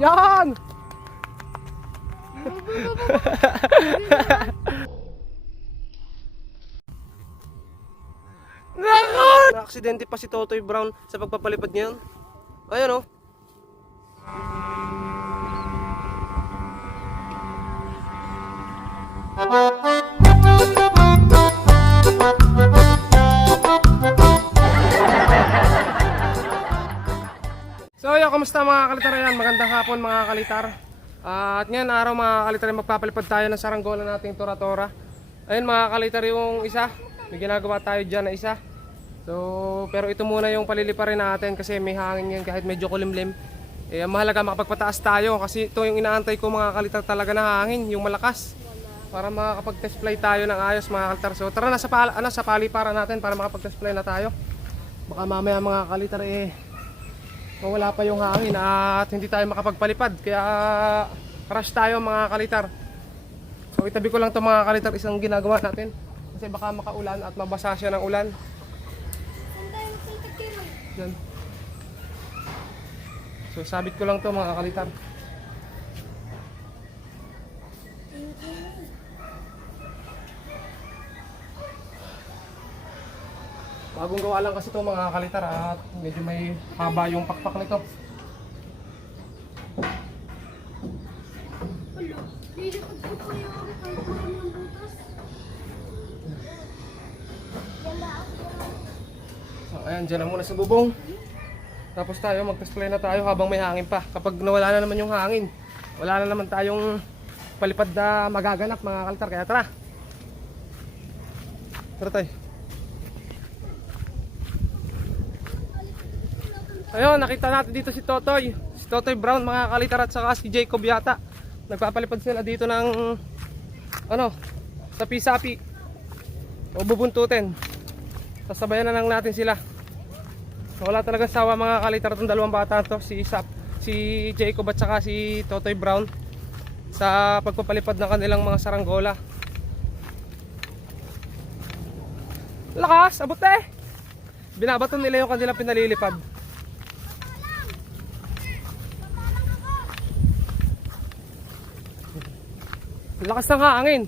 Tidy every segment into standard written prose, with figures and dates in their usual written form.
Yan! Na-aksidente pa si Totoy Brown sa pagpapalipad ngayon. Ayan oh. So yo, kamusta mga kalitar? Ayan, magandang hapon mga kalitar. At ngayon araw mga kalitar, magpapalipad tayo ng saranggola nating tora-tora. Ayun mga kalitar, yung isa, may ginagawa tayo dyan na isa. So, pero ito muna yung paliliparin natin kasi may hangin yan kahit medyo kulimlim. Eh, mahalaga makapagpataas tayo kasi ito yung inaantay ko mga kalitar talaga na hangin, yung malakas. Para makakapag-test fly tayo ng ayos mga kalitar. So, tara na sa paliparan natin para makapag-test fly na tayo. Baka mamaya mga kalitar wala pa yung hangin at hindi tayo makapagpalipad. Kaya rush tayo mga kalitar. So, itabi ko lang to mga kalitar, isang ginagawa natin. Kasi baka makaulan at mabasa siya ng ulan. Yan. So sabit ko lang to mga kalitar. Bagong gawa lang kasi to mga kalitar at medyo may haba yung pakpak nito. So ayan, dyan na muna sa bubong. Tapos tayo mag-test fly na tayo habang may hangin pa. Kapag nawala na naman yung hangin, wala na naman tayong palipad na magaganap mga kalitar. Kaya tara. Tara tayo. Ayun, nakita natin dito si Totoy. Si Totoy Brown mga kalitar at saka si Jacob yata. Nagpapalipad sila dito ng sa pisapi. O bubuntutin. Sasabayan na lang natin sila. Wala talaga sawa mga kalitar itong dalawang bata to, si Jacob at saka si Totoy Brown sa pagpapalipad ng kanilang mga saranggola. Lakas, abot eh! Binabaton nila yung kanilang pinalilipad. Lakas ng hangin.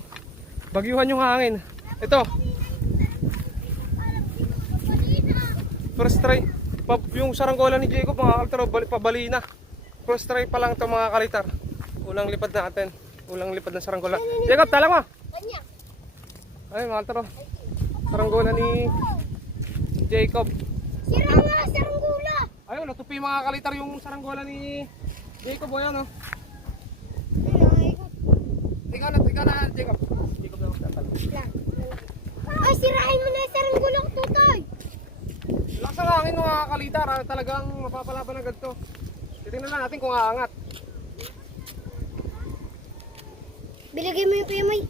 Bagyuhan yung hangin. Ito. First try. Yung saranggola ni Jacob mga kalitar, pabali na. First try pa lang ito mga kalitar. Ulang lipad natin. Ulang lipad ng saranggola. Jacob, tala mo! Ay mga kalitar, saranggola ni Jacob. Sira nga saranggola! Ayun, natupi mga kalitar yung saranggola ni Jacob. Ayan o. Ikaw na Jacob. Jacob na magtatalo. Ay, sirain mo na yung saranggola ko, Tutoy! Lakas ang hangin mga kalitar, talagang mapapalaban agad to. Titingnan na natin kung aangat. Bilagay mo yung kuya May.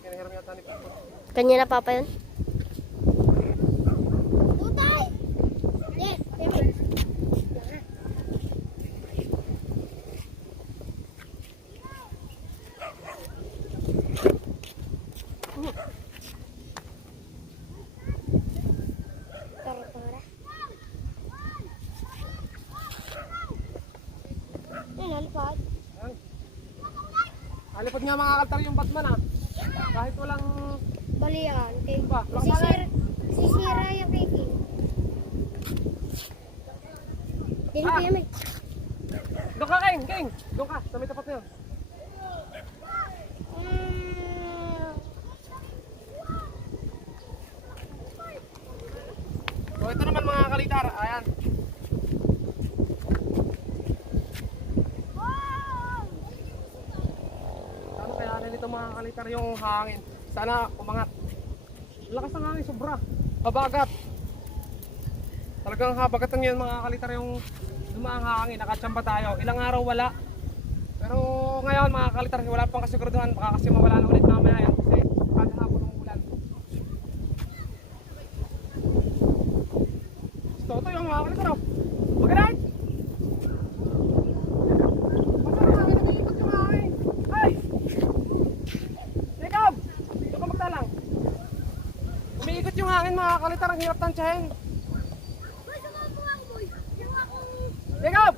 Kinahiram yata ni Papa. Kanya na Papa yun? Tutoy! Yes, kuya May. Alipad nga mga kalitar yung Batman kahit walang Balian. Okay. ba, Sisira yung baking. Dili kuya May. Doon ka King! Doon ka, sa may tapat na yun. So ito naman mga kalitar, ayan. Ano kaya nito mga kalitar yung hangin? Sana umangat. Lakas ng hangin, sobra. Habagat. Talagang habagatan yun mga kalitar yung dumaang hangin. Nakatsamba tayo. Ilang araw wala. Pero ngayon mga kalitar, wala pang kasiguraduhan. Baka kasi mawala na ulit mamaya yan. Kasi kada hapon ng ulan. Toto yung mga kalitar. Mag-right! Umiikot yung hangin mga kalitar, ang hirap tansyahin. Jacob!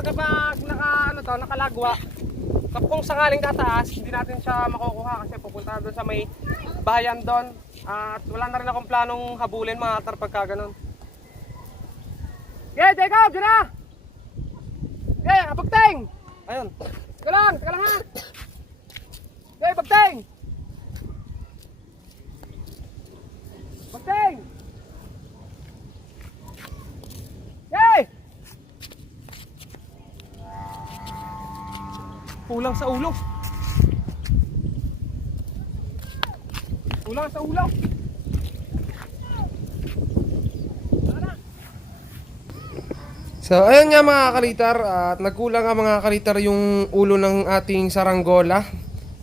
kalitar kapag nakalagwa, kung sakaling tataas, hindi natin siya makukuha kasi pupunta doon sa may bahayan doon. At wala na rin akong planong habulin mga kalitar pagka ganun. Okay, Jacob, dyan na! Okay, Bagteng! Ayun. Teka lang ha! Okay, Bagteng! Bagteng! Yay! Kulang sa ulo. Kulang sa ulo. So ayun nga mga kalitar, at nagkulang nga mga kalitar yung ulo ng ating saranggola.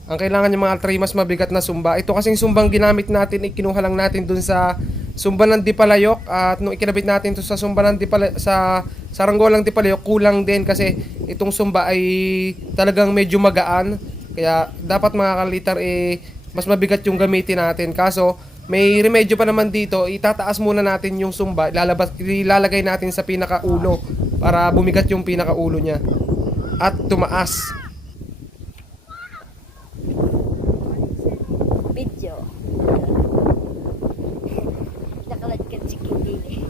Ang kailangan niya mga altri mas mabigat na sumba. Ito kasing sumbang ginamit natin, ikinuha lang natin dun sa sumba ng Dipalayok. At nung ikinabit natin to sa sumba ng sa saranggolang Dipalayok, kulang din kasi itong sumba ay talagang medyo magaan. Kaya dapat mga kalitar mas mabigat yung gamitin natin. Kaso may remedyo pa naman dito, itataas muna natin yung sumba, ilalagay natin sa pinakaulo para bumigat yung pinakaulo niya at tumaas. Video. Nakaladkad si Kindili.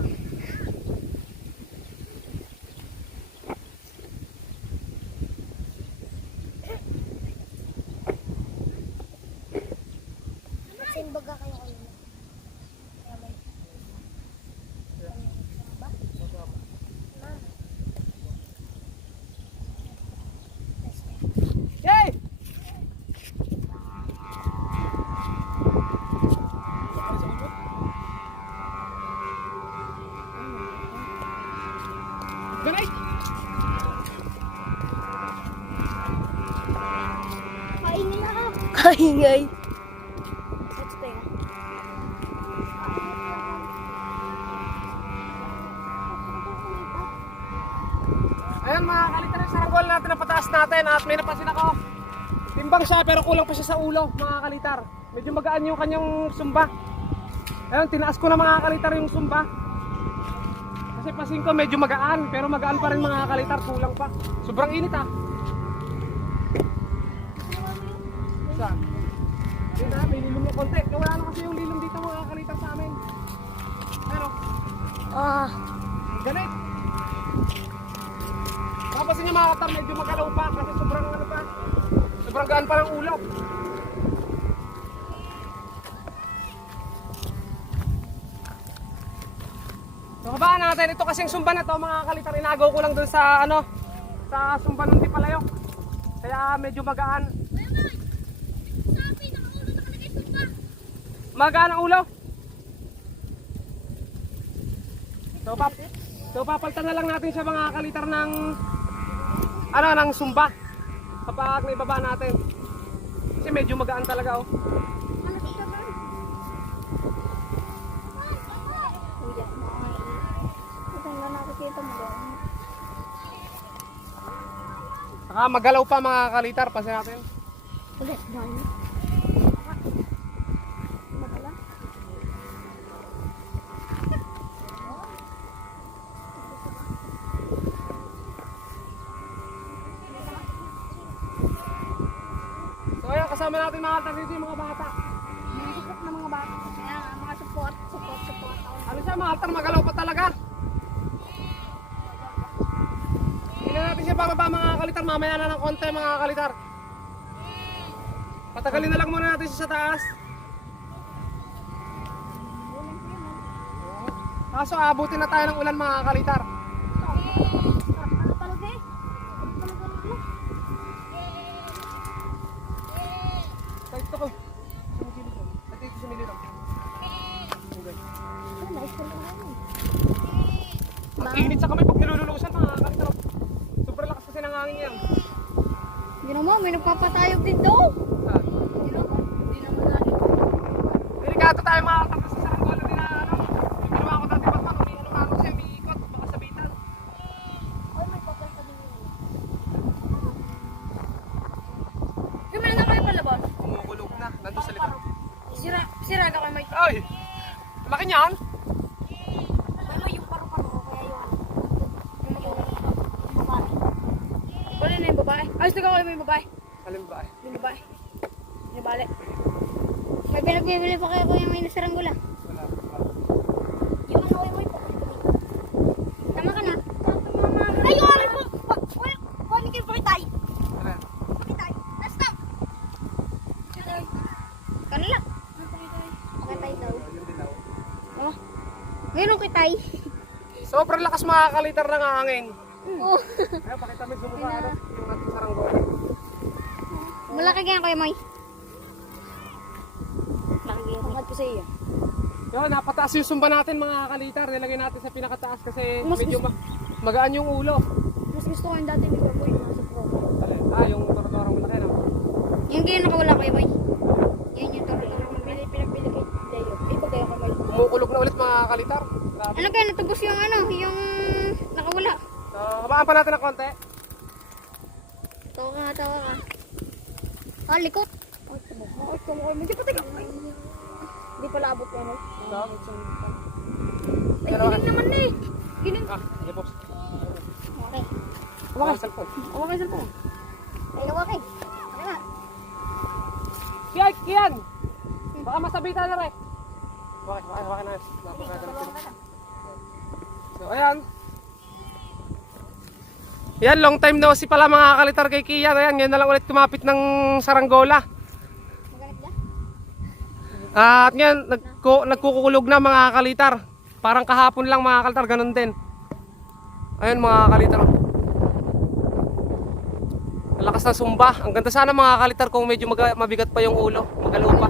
Simbaga kayo kayo. Yay! Ganay! Kaingay na ka. Kaingay. Ayan mga kalitar, yung saranggola natin na pataas natin at may napansin ako. Timbang siya pero kulang pa siya sa ulo mga kalitar. Medyo magaan yung kanyang sumba. Ayun, tinaas ko na mga kalitar yung sumba. Kasi pasin ko medyo magaan pero magaan pa rin mga kalitar, kulang pa. Sobrang init ah. Saan? Yun na, may lilom na konti. Wala na kasi yung lilom dito mga kalitar sa amin. Pero, ganit. Kapasin niyo mga katar, medyo magalaw pa kasi sobrang gaan pa ng ulo. So kabaan natin, ito kasing sumba na to mga kalitar, inagaw ko lang dun sa sa sumba ng Dipalayok. Kaya medyo magaan. Magaan ang ulo. So papalitan na lang natin siya mga kalitar ng ng sumba kapag naibaba natin. Kasi medyo magaan talaga oh. Saka magalaw pa mga kalitar, pasin natin. Ulit, dahil. So ayan, kasama natin mga kalitar dito yung mga bata. Mga support na mga bata. Kaya nga, mga support. Ano siya mga kalitar, magalaw pa talaga. Tingnan natin siya bababa mga kalitar, mamaya na ng konti mga kalitar. Patagalin na lang muna natin siya sa taas. Kaso abutin na tayo ng ulan mga kalitar. Ano talaga eh? Kahit ito ko. Sumigilid ko. Kahit ito sumigilid lang. Ang init sa kamay pag nilululusan mga kalitar. Sobrang lakas kasi ng hangin yan. Hindi naman, may nagpapatayog din daw. Delikado tayo mga kalitar sa saranggola din na ginawa ko dati ba't man umiano siya, umiikot, baka sabitan. Ay, may papal ka din yun. Gumana na kayo palabas? Kumukulog na, nandun sa likod. Sira ka kayo may... Ay! Laki niyan! May yung paru-paro ko kaya yun. Yung babae. Ayos na ako may babae. Alin ba? May babae. May bale. May pinagbibili pa kayo kuya may nasaranggula. Wala. Yung ano kayo mo. Tama ka na. Ay, yung akin po. Kunin kayo pakitay. Alin? Pakitay. Stop. Kanila. Pakitay daw. Yung dilaw. Oh. Mayroong kitay. Sobrang lakas mga kalitar ng hangin. Oh. Kaya pakita mo yung mukha ano, yung ating saranggola. Malaki ganyan kuya Moy. Malaki ganyan. Pangkat ko sa iyo. Yun, napataas yung sumba natin mga kalitar. Nilagay natin sa pinakataas kasi Mas medyo magaan yung ulo. Mas gusto ko yung dati ni Baboy nasa pro. Alin? Yung torotorong malaki no? Yung ganyan nakawala kuya Moy. Yan yung toro. Pinagbili kay Deo. Pag kayo kamay. Kumukulog na ulit mga kalitar. Grabe. Ano kaya natubos yung ano, yung nakawala. So, habaan pa natin ng konti. Tawa ka. Ah, likot. Ay, tumo ko. Medyo patay ka. Hindi pala abot yan eh. Ay, giling naman na eh. Giling. Sige boss. Okay. Hawakan yung cellphone. Awa kayo cellphone. Ay, okay. Okay na. Kian! Baka masabitan na rin. Hawakan na. So, ayan. Yan, long time no si pala mga kalitar kay Kian. Ayan, ngayon na lang ulit kumapit ng saranggola. Magalit ka? At ngayon, nagkukulog na mga kalitar. Parang kahapon lang mga kalitar, ganun din. Ayun mga kalitar. Ang lakas ng sumba. Ang ganda sana mga kalitar kung medyo mabigat pa yung ulo. Magalaw pa.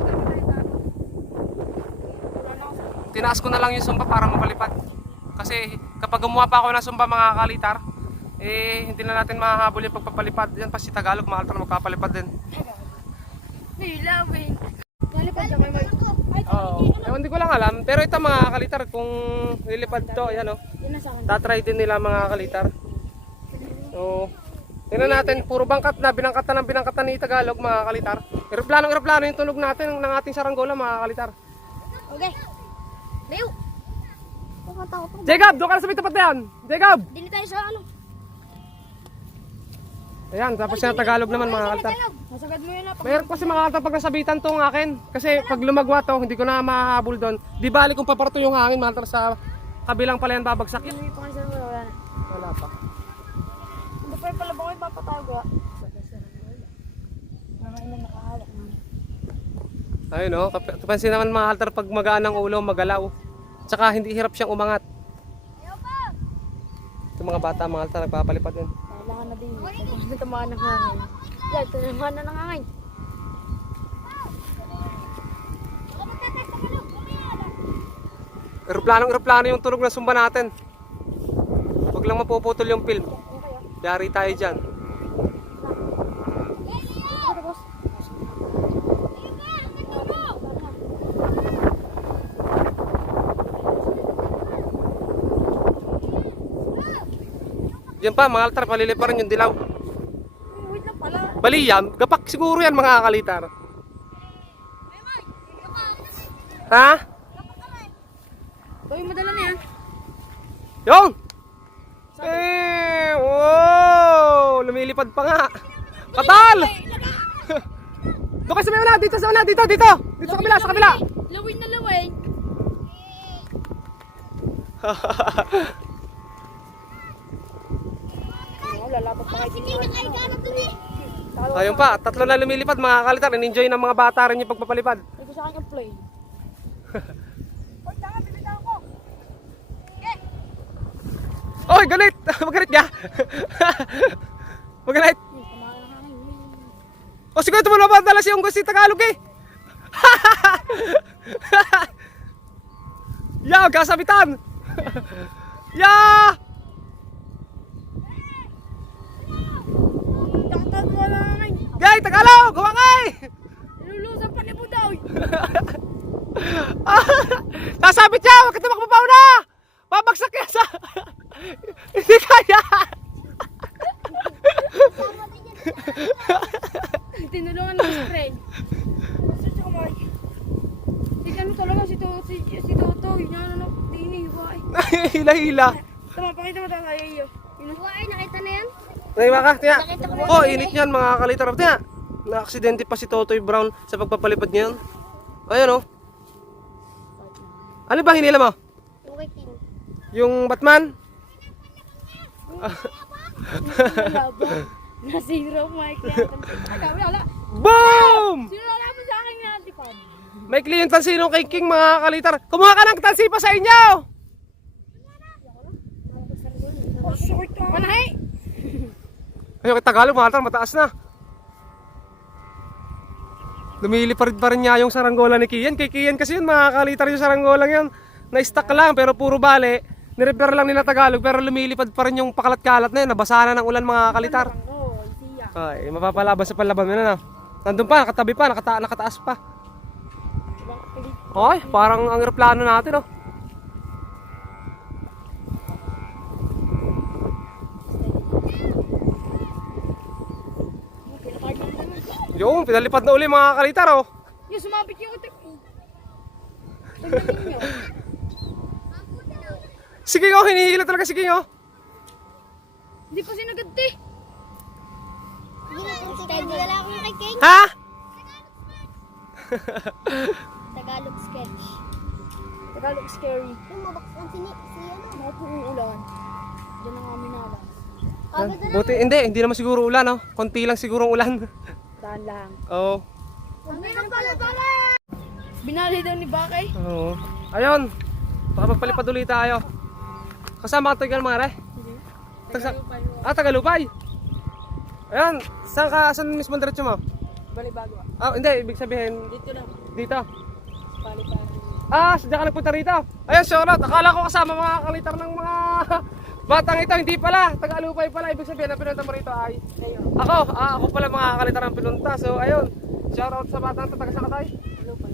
Tinaas ko na lang yung sumba para mapalipad. Kasi kapag gumawa pa ako ng sumba mga kalitar, hindi na natin mahahabol yung pagpapalipad. Yan pa si Tagalog, mga kalitar magpapalipad din. Nilawin. Kalipad siya kay Mike. Oo. Ewan, di ko lang alam. Pero ito mga kalitar, kung lilipad to, ayan o. Yan na sa akin. Tatry din nila mga kalitar. So, tingnan natin, puro bangkat na, binangkatan ni Tagalog mga kalitar. Eroplano yung tunog natin ng ating saranggola mga kalitar. Okay. Leo. Pagkatawa pa. Jacob, doon ka na sa may tapat na yan. Jacob! Dili tayo sa ano. Ayan, tapos yung Tagalog naman mga kalitar. Nasagad mo yun na. Mayroon kasi mga kalitar pag nasabitan tong akin. Kasi pag lumagwa to, hindi ko na mahahabol doon. Di bali kung paparto yung hangin, mga kalitar sa kabilang pala yan babagsak. Hindi pa kayo sa wala na. Wala pa. Hindi pa pala ba ko ipapatago ha? Nakain na nakahawak na. Ayun o, kapansin naman mga kalitar pag magaan ang ulo, magalaw. Tsaka hindi hirap siyang umangat. Ito mga bata, mga kalitar, nagpapalipad din. Kailangan na din. Kung tamaan ng hangin. Yan, tamaan na ng hangin. Eroplano yung tunog ng sumba natin. Huwag lang mapuputol yung film. Yari tayo dyan. Diyan pa, mga kalitar, palilip pa rin yung dilaw. Wait lang pala. Bali yan, gapak siguro yan mga kalitar. Ha? Gawin madala na yan. Yung! Wow! Lumilipad pa nga. Katal! Doon kayo sa may una, dito sa una, dito sa kabila, sa kabila. Lawin na lawin. Lalapat pa kayo din. Ayun pa, tatlo na lumilipad mga kalitar. In-enjoy ng mga bata rin yung pagpapalipad. Ito sa akin yung plane. Oy, galit! Magalit ka? Magalit! Tamaan ng hangin. O siguro ito mo naman dala siyang gusto Tagalog eh! Yaw, kasabitan! Ya! Takot mo lang hangin. Gay, Tagalog! Humangay! Nilulusan pa ni Budaw. Sasabit siya! Huwag ka tumakbo pa una! Babagsak yan sa... Hindi kaya! Tinulungan ng spray. Basta siya kumay. Si ano talaga, si Toto. Yun yung ano, dini, huwag. Hila-hila. Tama, pakita mo tayo iyo. Ay, nakita na yan? Naiwa ka, tiya. Oh, init yan mga kalitar. Tiya, na-aksidente pa si Totoy Brown sa pagpapalipad ngayon. Ayan oh. Ano ba hinila mo? Yung kay King. Yung Batman? Nasiro, Mike. Wala. Boom! Sino wala mo sa akin na tipad? May kliyent tansinong kay King mga kalitar. Kumuha ka ng tansi pa sa inyo! Oh, short ka. Manahe! Ayun, Tagalog mga kalitar, mataas na. Lumilipad pa rin niya yung saranggola ni Kian. Kay Kian kasi yun mga kalitar yung saranggolang yun. Na-stuck lang pero puro bale. Nirepair lang nila Tagalog pero lumilipad pa rin yung pakalat-kalat na yun. Nabasa na ng ulan mga kalitar. Oh, siya. Ay, mapapalaban sa panlaban mo na. Nandun pa, nakatabi pa, nakataas pa. Ay, parang ang aeroplano natin, oh. Yung, pinalipad na uli mga kalitar, oh. Yung sumabit yung itik. Tignan niyo. Sige, oh, hinihila talaga, sige, oh. Hindi pa sinagad, Steady na lang ako kay King. Ha? Tagalog sketch. Tagalog scary. Yung mabaksan si ano. Mga pong ulan. Diyan ang amin nalang. Agad na Buti, hindi naman siguro ulan, oh. Konti lang siguro ulan. Daan lang. Oo. Ang ng bala-bala. Binali daw ni Bakay. Oo. Ayun, baka magpalipad ulit tayo. Kasama ka tagal mga re? Tagalupay. Ayan, saan mismo diretso mo? Balibago. Ah, hindi, ibig sabihin, Dito lang. dito. Paliparan. Sadya ka nagpunta rito. Ayun, shoutout. Akala ko kasama mga kalitar ng mga batang ito. Hindi pala, Tagalupay pala. Ibig sabihin, ang pinunta mo rito ay Tayo. ako pala mga kalitar ang pinunta. So, ayun, shoutout sa batang ito. Taga saan ka tayo? Lupay.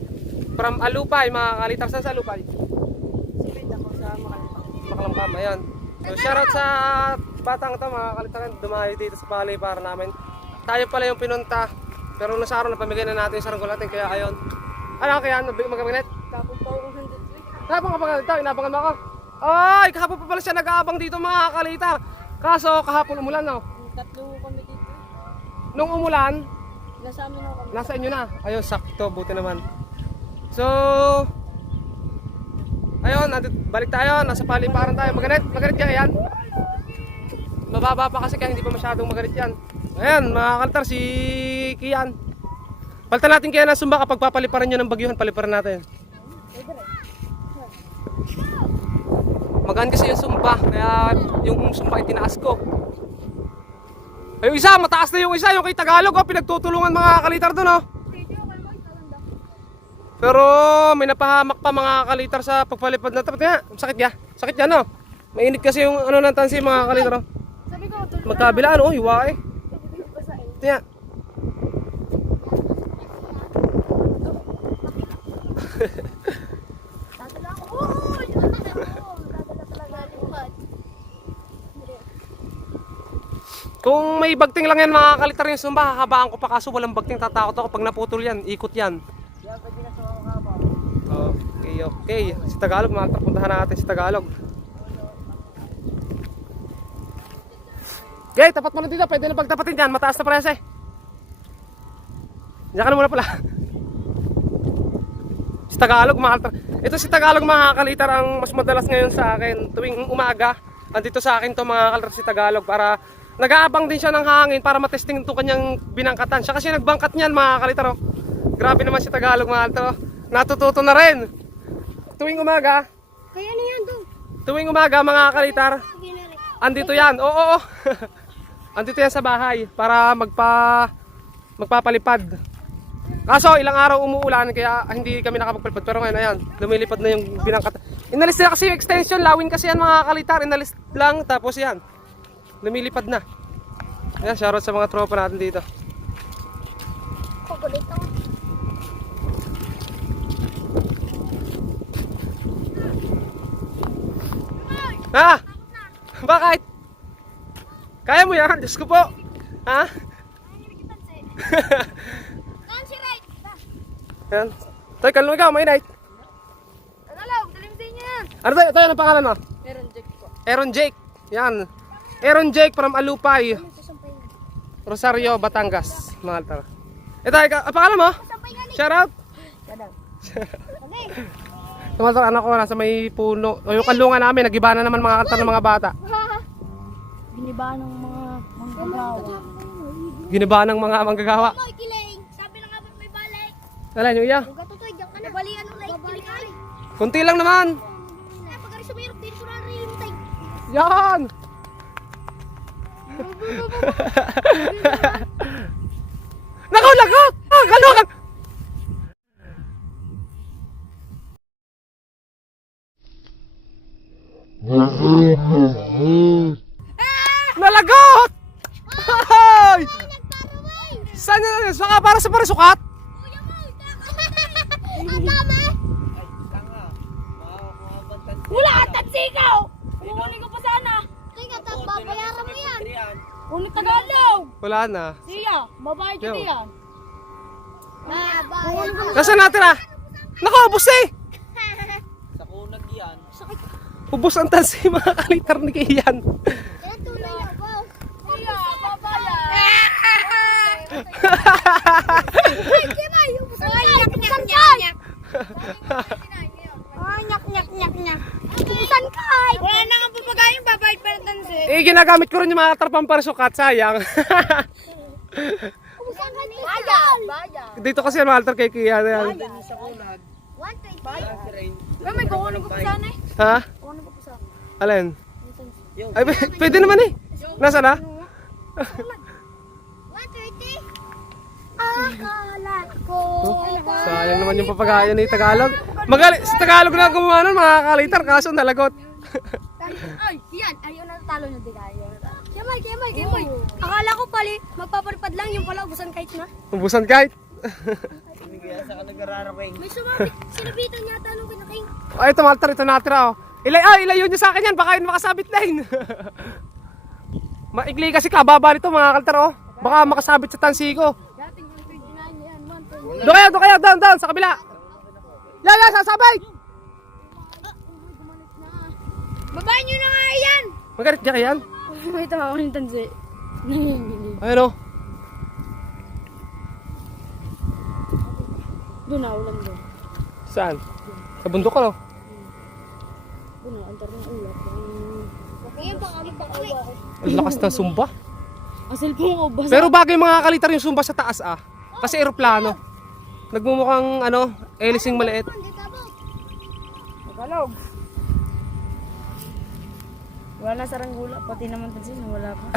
From Alupay, mga kalitar. Saan sa Alupay? Sipit ako sa Makalipang. Makalangkam, ayan. So, shoutout sa batang ito, mga kalitaran. Dumayo dito sa palay para namin. Tayo pala yung pinunta. Pero nung sa araw, napamigay na natin yung saranggol natin. Kaya ayun. Ano kaya, magkabinet? Kapag pa akong sandit. Kahapon ka pa nga dito, inabangan mo ako. Ay, kahapon pa pala siya nag-aabang dito mga kalitar. Kaso, kahapon umulan, no? Tatlo kami dito. Nung umulan, Nasa amin ako kami. nasa inyo na. Ayun, sakto, buti naman. So, ayun, balik tayo, nasa paliparan tayo. Magalit ka yan? Mababa pa kasi kaya hindi pa masyadong magalit yan. Ayan, mga kalitar, si Kian. Palitan natin kaya na sumba kapag papaliparan nyo ng bagyuhan, paliparan natin. Magaan kasi yung sumba, kaya yung sumba ay tinaas ko. Ay, yung isa, mataas na yung isa, yung kay Tagalog, oh, pinagtutulungan mga kalitar doon, oh. Pero may napahamak pa mga kalitar sa pagpalipad na tapat nga. Sakit ya? Sakit yan, no? Mainit kasi yung ano ng tansi mga kalitar, oh. Sabi ko, tulad Magkabilaan, oh, hiwa eh. Tiya. Dadala ako. Uy! Dadala talaga lipad. Kung may bagting lang yan mga kalitar yung sumba, hahabaan ko pa kaso walang bagting, tatakot ako pag naputol yan, ikot yan. Okay. Si Tagalog, mga kalitar, puntahan natin si Tagalog. Okay, tapat mo na dito, pwede na pagtapatin dyan, mataas na prese. Diyan ka na muna pala. Si Tagalog, mga kalitar. Ito si Tagalog, mga kalitar, ang mas madalas ngayon sa akin. Tuwing umaga, andito sa akin to mga kalitar si Tagalog para nag-aabang din siya ng hangin para matesting itong kanyang binangkatan. Siya kasi nagbangkat niyan mga kalitar. Oh. Grabe naman si Tagalog mga kalitar. Oh. Natututo na rin. Tuwing umaga, Kaya ano yan doon? tuwing umaga mga kalitar, Ginari. andito yan. Oo. Andito yan sa bahay para magpapalipad. Kaso ilang araw umuulan kaya hindi kami nakapagpalipad. Pero ngayon ayan, lumilipad na yung binangkat. Inalis na kasi yung extension, lawin kasi yan mga kalitar. Inalis lang tapos yan. Lumilipad na. Ayan, shoutout sa mga tropa natin dito. Kukulit ako. Ha? Bakit? Kaya mo yan? Diyos ko po. Ha? Saan si Right? Ayan. Toy, kalong ikaw, may night. Ano lang, dalim din yan. Ano tayo? Tayo, anong pangalan mo? Meron Jack ko. Aaron Jake. Yan. Aaron Jake from Alupay. Rosario, Batangas, mga kaltar. Ito, pangalan mo? Shout out. Okay. Tumatak anak ko, nasa may puno. O yung kalungan namin, nagiba na naman mga kaltar ng mga bata. Biniba ng mga manggagawa. Giniba ng mga manggagawa. Moy, kiling. Sabi na nga ba't may balik? Alam yung iya. Huwag ka diyan ka na. Balian ng like, kiling ay. Kunti lang naman. Eh, pag ari sumirap, din ko na rin yung time. Yan! Nakaw, lagot! Ah, kalungan! Nalagot! Ay! Saan na? Saka para sa parisukat? Kuya Moy, ang dami. Wala ka tatsigaw! Kukunin ko pa sana! Kaya babayaran mo yan. Kunin Tagalog! Wala na. Siya, babae ka Yo. diyan. Babayaran mo. Nasaan natin ah? Naku, ubos eh! Sakit. Ubos ang tansi mga kalitar ni Kian. Kaya tunay na ba? Siya, babae! Ay, Kimay, ubusan ka. Ubusan ka. Oh, nyak, nyak, nyak, nyak. Ubusan ka. Wala na nga papagayin, babae pa ng tansi. Eh, ginagamit ko rin yung mga tarpang parisukat, sayang. Ubusan ka ni Bayan. Dito kasi mga altar kay Kian. Yan. 120. May kukunin ko pa sana eh. Ha? Kukunin ko pa sana. Alin? Ay, pwede naman eh. Nasaan na? 130. Akala ko. Sayang naman yung papagaya ni Tagalog. Sa Tagalog na gumawa nun, mga kalitar, kaso nalagot. Ay, yan. Ayun na talo niya, di kayo. Kimay. Akala ko pali, magpapalipad lang yung pala, ubusan kahit na. Ubusan kahit. May sumabit, sinabitan yata nung kinaking. Ay, ito mga altar, ito natira oh. Ilayo nyo sa akin yan, baka yun makasabit line. Maigli kasi kababa nito mga kaltar oh. Baka makasabit sa tansi ko. Dating 129 yan, 129. Doon kayo, doon, sa kabila. Yan, sasabay. Babae nyo na nga yan! Magalit niya kayan. May tama ko yung tansi. Ayun oh. Doon na, ulan doon. Saan? Sa bundok ko no? Doon na, antar ng ulat. Ngayon baka magpakali. Ang lakas ng sumba. Ang cellphone ko, basa. Pero bagay mga kalitar yung sumba sa taas ah. Kasi eroplano. Nagmumukhang elising maliit. Tagalog. Wala na saranggula, pati naman tansi, wala pa.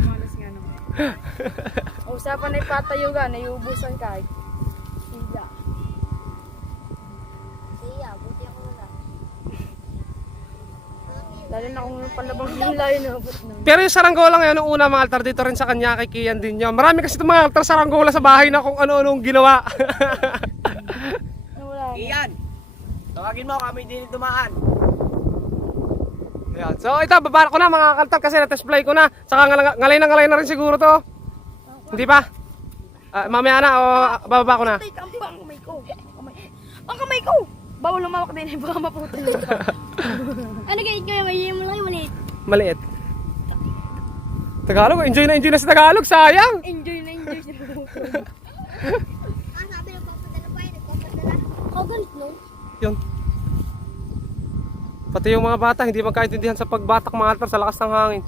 Malas nga naman. Usapan ay patayugan, ay ubusan kahit. Siya. Siya, buti ako na. Lalo na kung palabang layo na abot na. Pero yung saranggola ngayon, nung una mga altar dito rin sa kanya, kay Kian din yun. Marami kasi itong mga altar saranggola sa bahay na kung ano-anong ginawa. Wala na. Iyan! Tawagin mo kami din dumaan. Ayan. So ito, babara ko na mga kaltar kasi na-test fly ko na. Saka ngalay na rin siguro to. Hindi pa? Mamaya na o bababa ko na. Ay, ang kamay ko. Ang kamay ko! Bawal lumawak din, baka maputol. Ano kaya kayo, may mo lang yung maliit. Maliit. Tagalog, enjoy na sa Tagalog, sayang. Enjoy na enjoy siya. Sabi nagpapadala pa yun, nagpapadala. Kagalit no? Yun. Pati yung mga bata, hindi magkaintindihan sa pagbatak mga altar sa lakas ng hangin.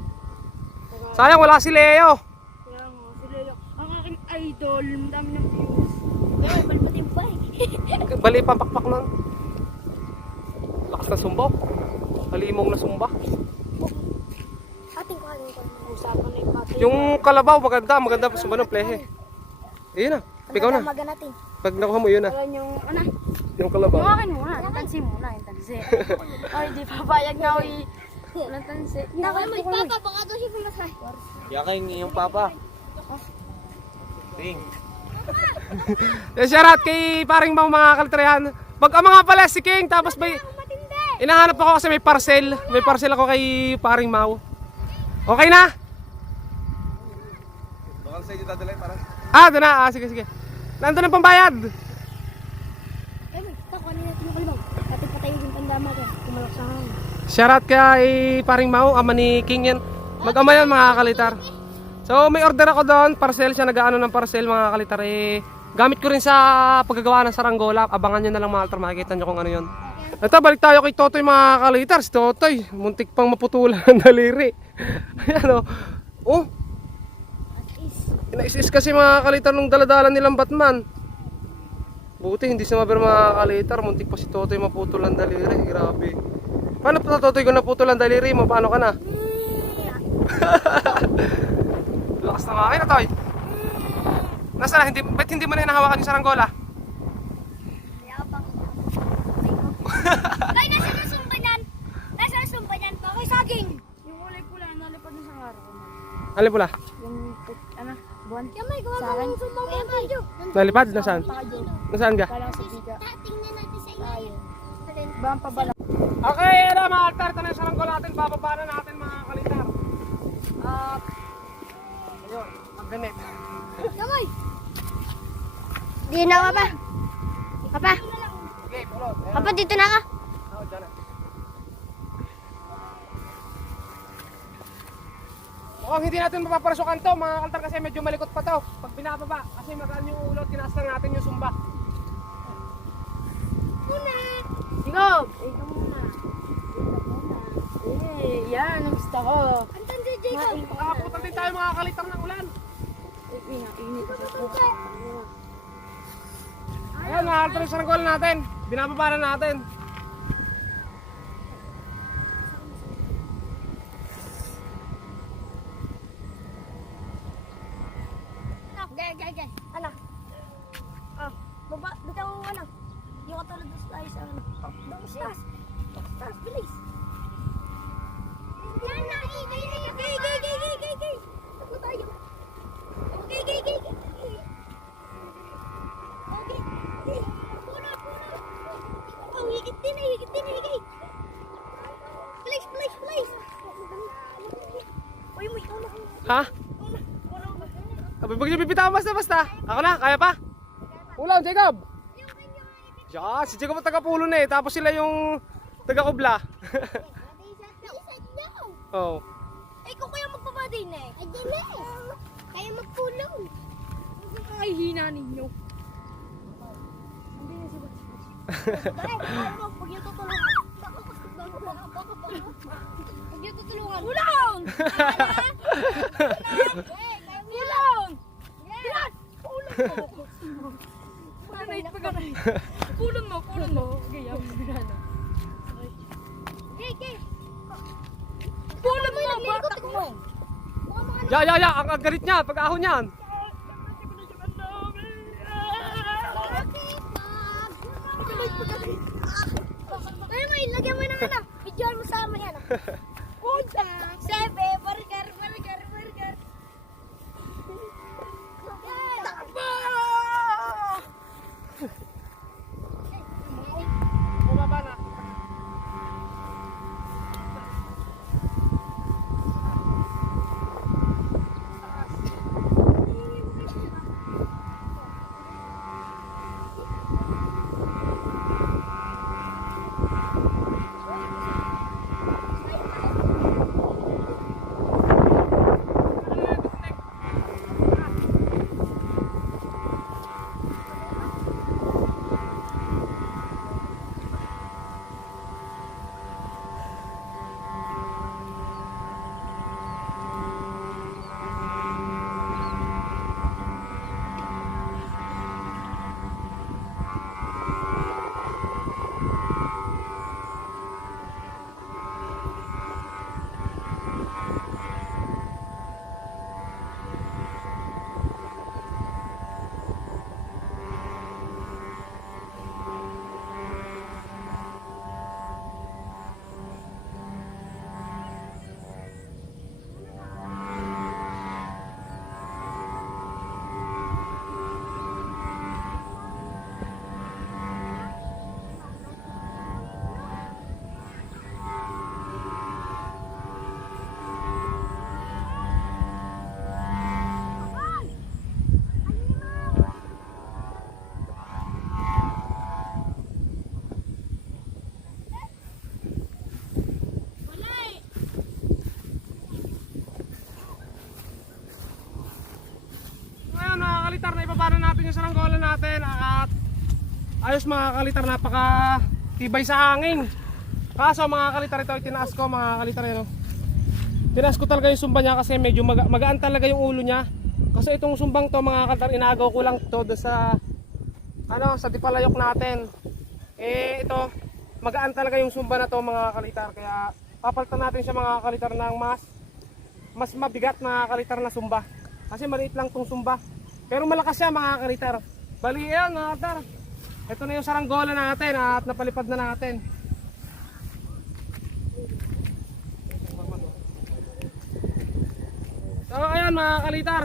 Sayang, wala si Leo. Kaya nga, sila lang. Ang aking idol, dami ng views. Ngayon, palipatin pa eh. Bali, pampakpak nun. Lakas ng sumba. Halimong na sumba. Ating kuhanin ko naman. Usapan ay patay. Yung kalabaw, maganda pa sumba ng plehe. Ayun na, pigaw na. Maga natin. Pag nakuha mo yun na, Wala yung, ano? yung kalabaw. Yung akin muna, yung tansi muna, yung tansi. Ay, di papayag na ako walang tansi. Naku, may papa, baka daw siya pumasay. Yaking yung papa. Ting. Shout out kay paring mga kaltrayan. Mag-ama nga pala si King, tapos may inahanap ako kasi may parcel. May parcel ako kay paring Mau. Okay na? Bakal sa inyo dadalay para. Doon na. Sige. Nandun ang pambayad. Ay, kuhanin natin yung kalibang. Ating patayin yung tandama ko. Kumalak sa hangin. Shout out kay paring Mau, ama ni King yan. Mag-ama yan mga kalitar. So may order ako doon, parcel siya, nag-aano ng parcel mga kalitar. Gamit ko rin sa paggagawa ng saranggola. Abangan nyo na lang mga kalitar, makikita nyo kung ano yun. Ito, balik tayo kay Totoy mga kalitar. Si Totoy, muntik pang maputulan ng daliri. Ayan o. Oh, inais-is kasi mga kalitar nung daladala nilang Batman. Buti hindi sumaber mga kalitar, muntik pa si Totoy maputol ng daliri. Grabe. Paano pa Totoy kung naputol ang daliri mo? Paano ka na? Lakas na nga kayo, Toy. Nasaan? Ba't hindi mo na hinahawakan yung saranggola? Kaya nasa na sumpa niyan? Nasa na sumpa niyan? Bakit saging? Yung kulay pula, nalipad na sa araw. Alin pula? Yung, ano, buwan. Kaya may gawa Sa mo akin? ng sumpa mo tayo. Nalipad? Nasaan? Pakadyo. Nasaan ka? Kala sa bika. Tingnan natin sa ilalim. Bang pabala. Okay, ano mga kalitar, ito na yung saranggola natin. Bababa na natin mga kalitar. At, ayun, magganit. Kamay! Di na papa. Papa, Okay, pulot. Ayan. papa dito na ka. Oh, dyan na. Mukhang hindi natin mapaparasukan to mga kaltar kasi medyo malikot pa to pag binababa kasi magaan yung ulo, tinaas lang natin yung sumba. Una! Jacob! Ikaw muna. Yan, ang gusto ko. Antan si Jacob. Makakaputan din tayo mga kalitar ng ulan. Init ako. Ayan mga kaltar yung saranggola natin. Binababa na natin. Gay. Anak. Ah, baba, bitaw mo anak. Yung katulad na tayo sa ano. Doon, stars, bilis. Yan na, gay. Takbo tayo. Gay. Okay. Puno. Oh, higit din, gay. Please. Uy, una. Ha? Abay, pag niyo bibitaw basta. Ako na, kaya pa? Ulan, Jacob! Yeah, si Jacob ang taga-pulo na eh. Tapos sila yung taga-kubla. Oh. Eh, kung kaya magpapadi na eh. Ay, di na eh. Kaya magpulong. Ay, hina ninyo. Huwag niyo tutulungan. Huwag niyo tutulungan. Ulong! Ulong! Yan! Pulon mo. Gaya mo binana. Gay. Pulon mo, Batak mo. Ya, ang garit niya, pag-ahon niyan. Pero may lagyan mo ng ano. Videoan mo sa amin yan. Punta. Sebe, burger. Takbo! Bumaba na. kalitar na ibaba na natin yung saranggola natin at ayos mga kalitar, napaka tibay sa hangin. Kaso mga kalitar, ito ay tinaas ko mga kalitar yun, no? Tinaas ko talaga yung sumba niya kasi medyo magaan talaga yung ulo niya. Kasi itong sumbang to mga kalitar, inagaw ko lang to doon sa sa dipalayok natin. Eh ito, magaan talaga yung sumba na to mga kalitar, kaya papalitan natin siya mga kalitar ng mas mabigat na kalitar na sumba. Kasi maliit lang tong sumba. Pero malakas siya mga kalitar. Bali yan mga kalitar. Ito na yung saranggola natin at napalipad na natin. So ayan mga kalitar.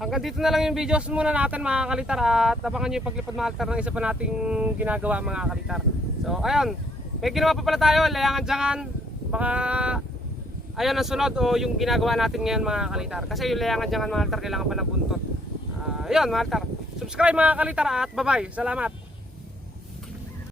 Hanggang dito na lang yung videos muna natin mga kalitar. At abangan nyo yung paglipad mga kalitar ng isa pa nating ginagawa mga kalitar. So ayun. May ginawa pa pala tayo. Layangan-dyangan. Baka ayun ang sunod o yung ginagawa natin ngayon mga kalitar. Kasi yung layangan-dyangan mga kalitar kailangan pa ng buntot. Ayun mga kalitar. Subscribe mga kalitar at bye bye. Salamat.